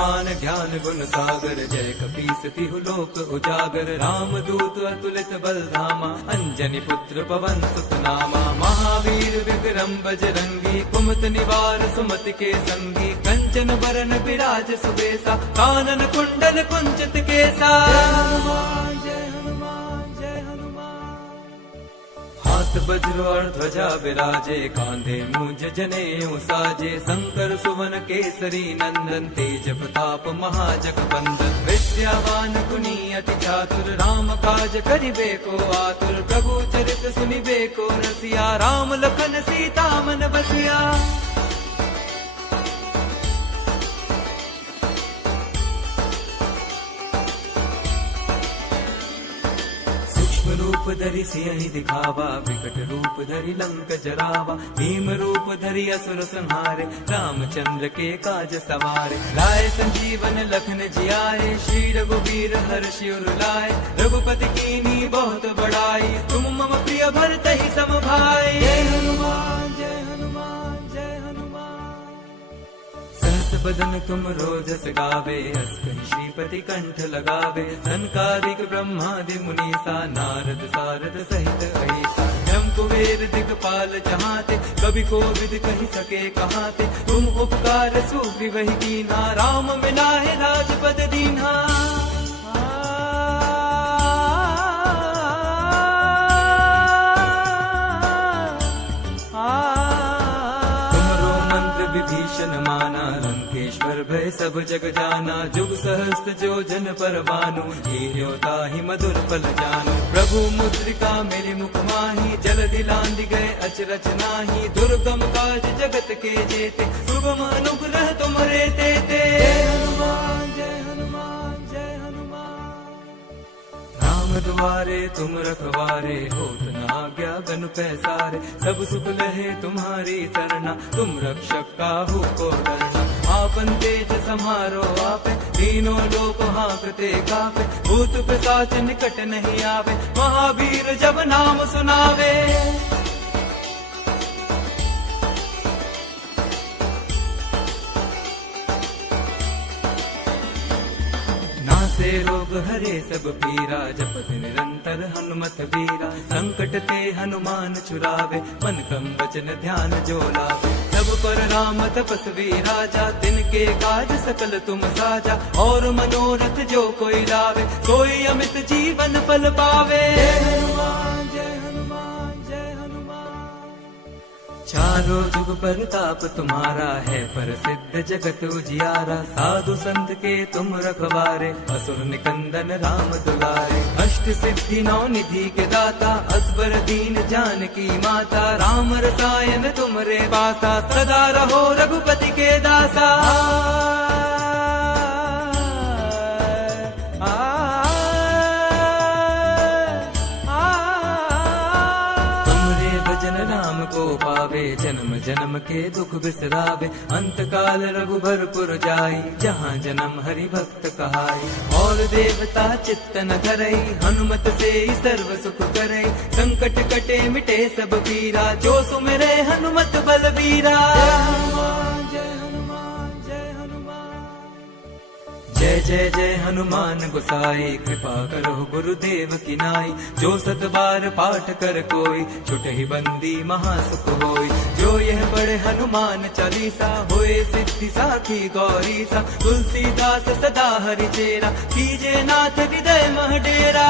हनुमान ज्ञान गुण सागर, जय कपीस तिहु लोक उजागर। राम दूत अतुलित बल धामा, अंजनी पुत्र पवन सुत नामा। महावीर विक्रम बजरंगी, कुमत निवार सुमति के संगी। कंचन बरन विराज सुबेसा, कानन कुंडल कुंचित केसा। हाथ वज्र और ध्वजा विराजे, कांधे मूंज जनेऊ साजे। शंकर सुवन केसरी नंदन, तेज प्रताप महाजगबंदन। विद्यावान गुणी अति चातुर, राम काज करिबे को आतुर। प्रभु चरित सुनिबे को रसिया, राम लखन सीता मन बसिया। रूप धरि सियहि दिखावा, विकट रूप धरि लंक जरावा। भीम रूप धरि असुर संहारे, रामचंद्र के काज सवारे। लाए संजीवन लखन जियाए, श्री रघुवीर हर्षि उर लाए। रघुपति कीन्ही बहुत बड़ाई, तुम मम प्रिय भरतहि सम भाई। जय हनुमान जय हनुमान जय हनुमान। सहस बदन तुम रोजस गावे, हस कहि श्रीपति कंठ लगावे। सनकादिक ब्रह्मादि मुनीसा, नारद सारद सहित अहिसा। ब्रह्म कुबेर दिक्पाल जहाते, कवि कोविद कहि सके कहाते। तुम उपकार सुग्रीवहि कीन्हा, राम मिलाए राजपद दीन्हा। विभीषण माना, लंकेश्वर भय सब जग जाना। जुग सहस्त्र जो जन पर भानु, हीरो ताहि मधुर फल जानु। प्रभु मुद्रिका मेरे मुख माही, जलधि लांघि गए अचरज नाही। दुर्गम काज जगत के जेते, सुगम अनुग्रह तुम्हारे तेते। जय हनुमान जय हनुमान जय हनुमान। राम दुआरे तुम रखवारे, होत न आज्ञा गनु पैसारे। सब सुख लहे तुम्हारी सरना, तुम रक्षक काहू को डरना। आपन तेज समारो आपे, तीनों लोक हाँकते कापे। भूत पिशाच निकट नहीं आवे, महावीर जब नाम सुनावे। से रोग हरे सब पीरा, जपत निरंतर हनुमत वीरा। संकट ते हनुमान छुड़ावे, मन क्रम वचन ध्यान जो लावे। सब पर राम तपस्वी राजा, तिनके काज सकल तुम साजा। और मनोरथ जो कोई लावे, सोई अमित जीवन फल पावे। जय हनुमान जय हनुमान जय हनुमान। चारों जुग परताप तुम्हारा है, प्रसिद्ध जगत उजियारा। साधु संत के तुम रखवारे, असुर निकंदन राम दुलारे। अष्ट सिद्धि नौ निधि के दाता, असबर दीन जानकी माता। राम रसायन तुमरे पासा, सदा रहो रघुपति के दासा। राम को पावे, जन्म जन्म के दुख बिसरावे। अंत काल रघुबरपुर जाई, जहाँ जन्म हरि भक्त कहाई। और देवता चित्त न धरई, हनुमत से सर्व सुख करई। संकट कटे मिटे सब पीरा, जो सुमिरे हनुमत बलबीरा। जय जय जय हनुमान गोसाई, कृपा करो गुरुदेव की नाई। जो सत बार पाठ कर कोई, छुटहि बंदी महासुख होई। जो यह पढ़े हनुमान चालीसा, होए सिद्धि साखी गौरी सा। तुलसीदास सदा हरि चेरा, कीजे नाथ हृदय मह डेरा।